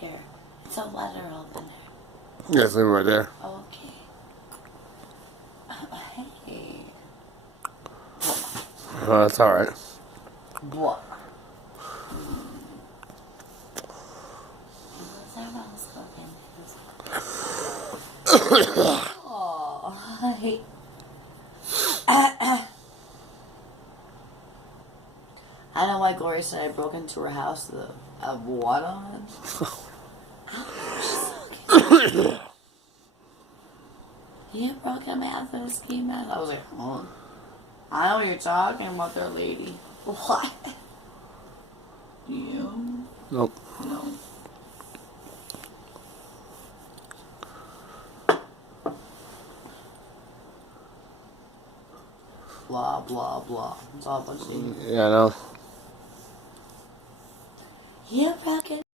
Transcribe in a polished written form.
Here. It's a letter opener. Yeah, it's in right there. Okay. Hey. That's alright. What? What's that else looking? Oh, hi. I know why Gloria said I broke into her house to have water on. You broke in my house with a ski mask. I was like, huh? I know what you're talking about there, lady. What? You? Nope. No. Blah, blah, blah. It's all a bunch of... Yeah, I know. You broke in